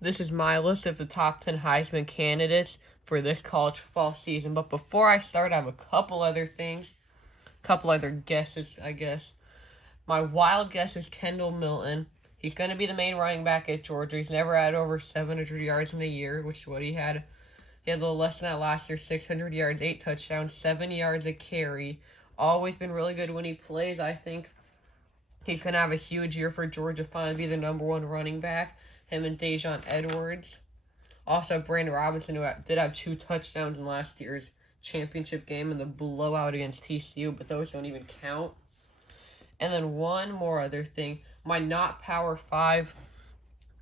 This is my list of the top 10 Heisman candidates for this college football season. But before I start, I have a couple other things, couple other guesses, I guess. My wild guess is Kendall Milton. He's going to be the main running back at Georgia. He's never had over 700 yards in a year, which is what he had. He had a little less than that last year, 600 yards, 8 touchdowns, 7 yards a carry. Always been really good when he plays. I think he's going to have a huge year for Georgia, finally be the number one running back. Him and Dejon Edwards. Also, Brandon Robinson, who did have 2 touchdowns in last year's championship game in the blowout against TCU, but those don't even count. And then one more other thing. My not Power 5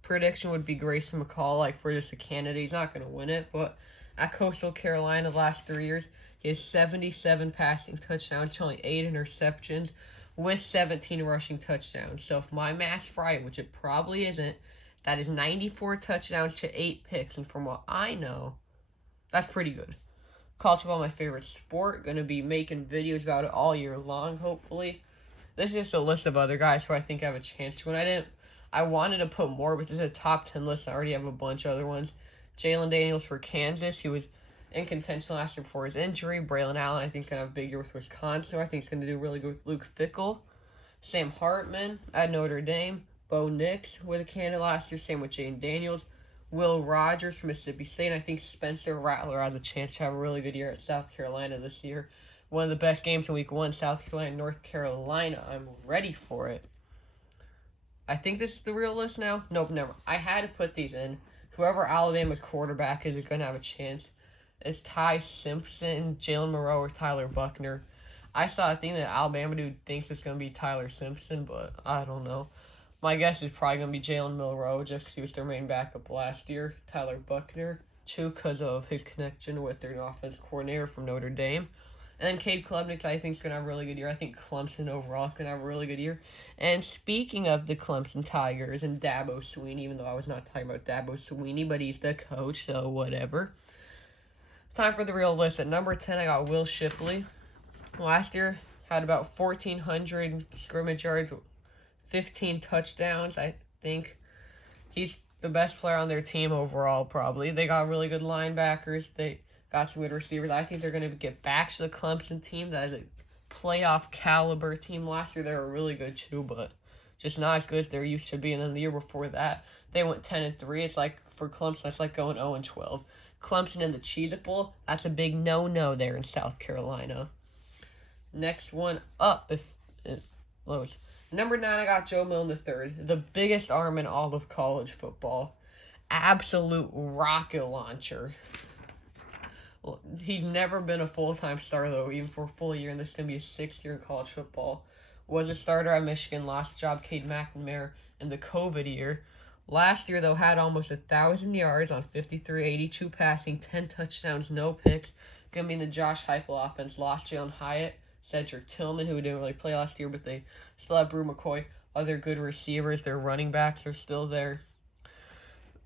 prediction would be Grayson McCall, like for just a candidate. He's not going to win it, but at Coastal Carolina the last 3 years, he has 77 passing touchdowns, only 8 interceptions, with 17 rushing touchdowns. So if my math's right, which it probably isn't, that is 94 touchdowns to 8 picks. And from what I know, that's pretty good. College football, my favorite sport. Going to be making videos about it all year long, hopefully. This is just a list of other guys who I think have a chance to win. I wanted to put more, but this is a top 10 list. I already have a bunch of other ones. Jalen Daniels for Kansas, who was in contention last year before his injury. Braylon Allen, I think, is going to have a big year with Wisconsin. I think he's going to do really good with Luke Fickell. Sam Hartman at Notre Dame. Bo Nix was a candidate last year. Same with Jane Daniels. Will Rogers from Mississippi State. And I think Spencer Rattler has a chance to have a really good year at South Carolina this year. One of the best games in week 1, South Carolina, North Carolina. I'm ready for it. I think this is the real list now. Nope, never. I had to put these in. Whoever Alabama's quarterback is going to have a chance. It's Ty Simpson, Jalen Moreau, or Tyler Buckner. I saw a thing that Alabama dude thinks it's going to be Tyler Simpson, but I don't know. My guess is probably going to be Jalen Moreau, just because he was their main backup last year. Tyler Buckner, too, because of his connection with their offense coordinator from Notre Dame. And then Cade Klubnik, I think, is going to have a really good year. I think Clemson overall is going to have a really good year. And speaking of the Clemson Tigers and Dabo Swinney, even though I was not talking about Dabo Swinney, but he's the coach, so whatever. Time for the real list. At number 10, I got Will Shipley. Last year, had about 1,400 scrimmage yards, 15 touchdowns. I think he's the best player on their team overall, probably. They got really good linebackers. They got some good receivers. I think they're going to get back to the Clemson team. That is a playoff caliber team. Last year, they were really good, too, but just not as good as they're used to being. And then the year before that, they went 10-3. It's like, for Clemson, that's like going 0-12. Clemson in the Cheez-It Bowl, that's a big no-no there in South Carolina. Next one up, Number 9, I got Joe Milton III, the biggest arm in all of college football. Absolute rocket launcher. Well, he's never been a full-time starter, though, even for a full year, and this is going to be his 6th year in college football. Was a starter at Michigan, lost job Cade McNamara in the COVID year. Last year, though, had almost 1,000 yards on 83-82 passing, 10 touchdowns, no picks. Going to be in the Josh Heupel offense. Lost Jalen Hyatt, Cedric Tillman, who didn't really play last year, but they still have Brew McCoy. Other good receivers, their running backs are still there.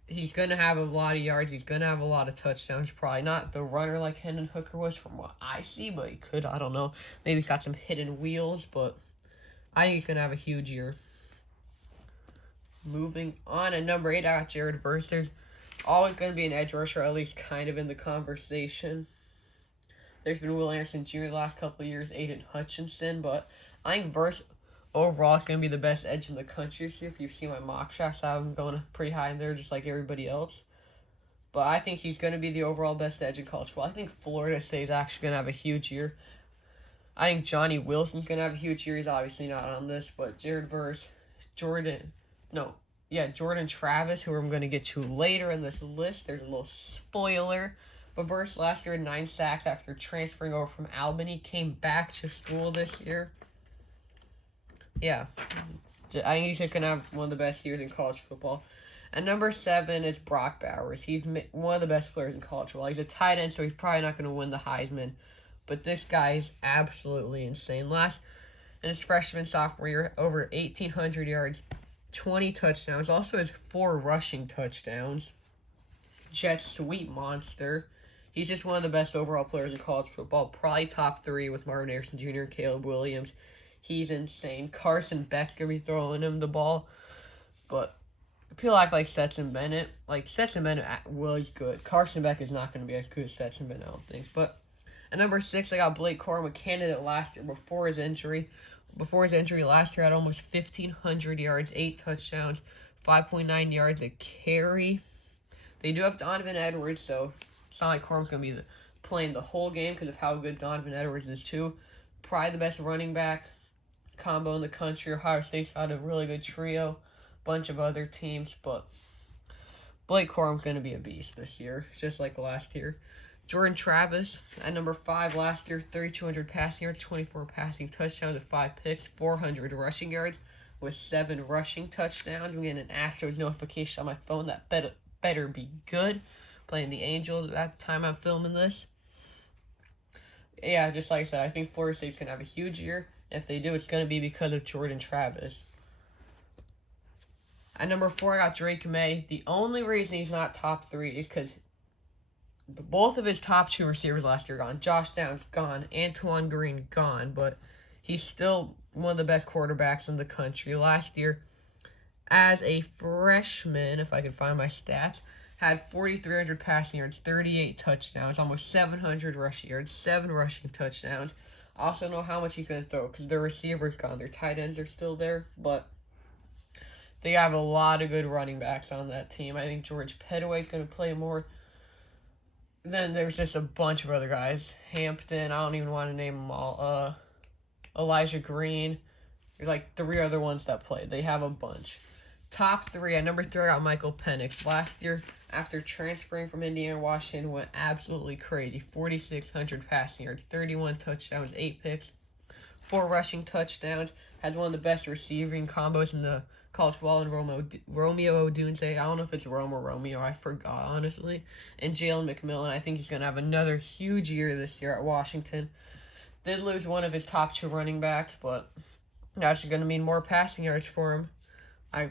He's going to have a lot of yards. He's going to have a lot of touchdowns. Probably not the runner like Hendon Hooker was from what I see, but he could. I don't know. Maybe he's got some hidden wheels, but I think he's going to have a huge year. Moving on, at number 8, I got Jared Verse. There's always going to be an edge rusher, at least kind of in the conversation. There's been Will Anderson Jr. the last couple of years, Aiden Hutchinson, but I think Verse overall is going to be the best edge in the country. So if you see my mock drafts, I'm going pretty high in there, just like everybody else. But I think he's going to be the overall best edge in college football. I think Florida State is actually going to have a huge year. I think Johnny Wilson's going to have a huge year. He's obviously not on this, but Jared Verse, Jordan Travis, who I'm going to get to later in this list. There's a little spoiler. But Verse last year had 9 sacks after transferring over from Albany. Came back to school this year. Yeah. I think he's just going to have one of the best years in college football. At number 7, it's Brock Bowers. He's one of the best players in college football. He's a tight end, so he's probably not going to win the Heisman. But this guy is absolutely insane. In his freshman, sophomore year, over 1,800 yards, 20 touchdowns. Also has 4 rushing touchdowns. Jet sweep monster. He's just one of the best overall players in college football. Probably top 3 with Marvin Harrison Jr. and Caleb Williams. He's insane. Carson Beck's going to be throwing him the ball. But people act like Stetson Bennett. Like, Stetson Bennett was good. Carson Beck is not going to be as good as Stetson Bennett, I don't think. But at number 6, I got Blake Corum, a candidate last year before his injury. Before his injury last year, had almost 1,500 yards, 8 touchdowns, 5.9 yards a carry. They do have Donovan Edwards, so it's not like Corum's going to be playing the whole game because of how good Donovan Edwards is, too. Probably the best running back combo in the country. Ohio State's got a really good trio. Bunch of other teams, but Blake Corum's going to be a beast this year, just like last year. Jordan Travis at number 5 last year, 3,200 passing yards, 24 passing touchdowns with 5 picks, 400 rushing yards with 7 rushing touchdowns. I'm getting an Astros notification on my phone. That better be good. Playing the Angels at the time I'm filming this. Yeah, just like I said, I think Florida State's going to have a huge year. If they do, it's going to be because of Jordan Travis. At number 4, I got Drake May. The only reason he's not top 3 is because both of his top 2 receivers last year gone. Josh Downs gone. Antoine Green gone. But he's still one of the best quarterbacks in the country. Last year, as a freshman, if I can find my stats, had 4,300 passing yards, 38 touchdowns, almost 700 rushing yards, 7 rushing touchdowns. I also know how much he's going to throw because their receivers gone. Their tight ends are still there, but they have a lot of good running backs on that team. I think George Pettaway is going to play more. Then there's just a bunch of other guys. Hampton, I don't even want to name them all. Elijah Green. There's like 3 other ones that played. They have a bunch. Top 3, at number 3, I got Michael Penix. Last year, after transferring from Indiana, Washington, went absolutely crazy. 4,600 passing yards, 31 touchdowns, 8 picks, 4 rushing touchdowns. Has one of the best receiving combos in the college football in Romeo Odunze. I don't know if it's Rome or Romeo. I forgot, honestly. And Jalen McMillan. I think he's going to have another huge year this year at Washington. Did lose one of his top 2 running backs, but that's going to mean more passing yards for him. I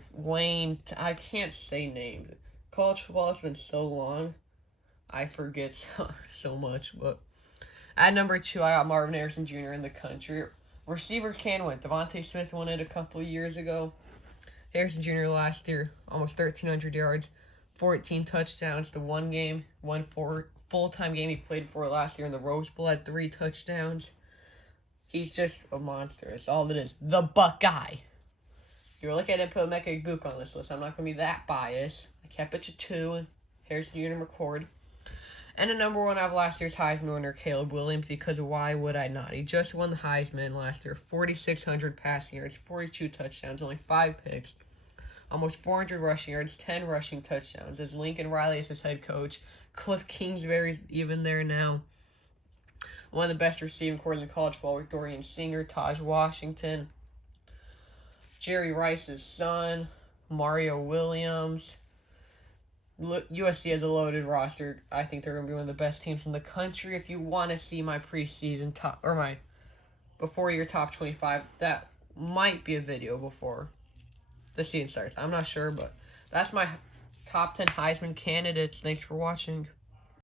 can't say names. College football has been so long, I forget so much. But at number 2, I got Marvin Harrison Jr. in the country. Receivers can win. Devontae Smith won it a couple of years ago. Harrison Jr. last year, almost 1,300 yards, 14 touchdowns. The one full-time game he played for last year in the Rose Bowl had 3 touchdowns. He's just a monster. That's all it is. The Buckeye. If you're looking at put Emeka Egbuka on this list, I'm not going to be that biased. I kept it to 2, and Harrison Jr. McCord. And at number 1, I have last year's Heisman winner, Caleb Williams, because why would I not? He just won the Heisman last year. 4,600 passing yards, 42 touchdowns, only 5 picks, almost 400 rushing yards, 10 rushing touchdowns. As Lincoln Riley is his head coach. Cliff Kingsbury's even there now. One of the best receiving corps in the college football with Dorian Singer, Taj Washington, Jerry Rice's son, Mario Williams. USC has a loaded roster. I think they're going to be one of the best teams in the country. If you want to see my preseason my before your top 25, that might be a video before the season starts. I'm not sure, but that's my top 10 Heisman candidates. Thanks for watching.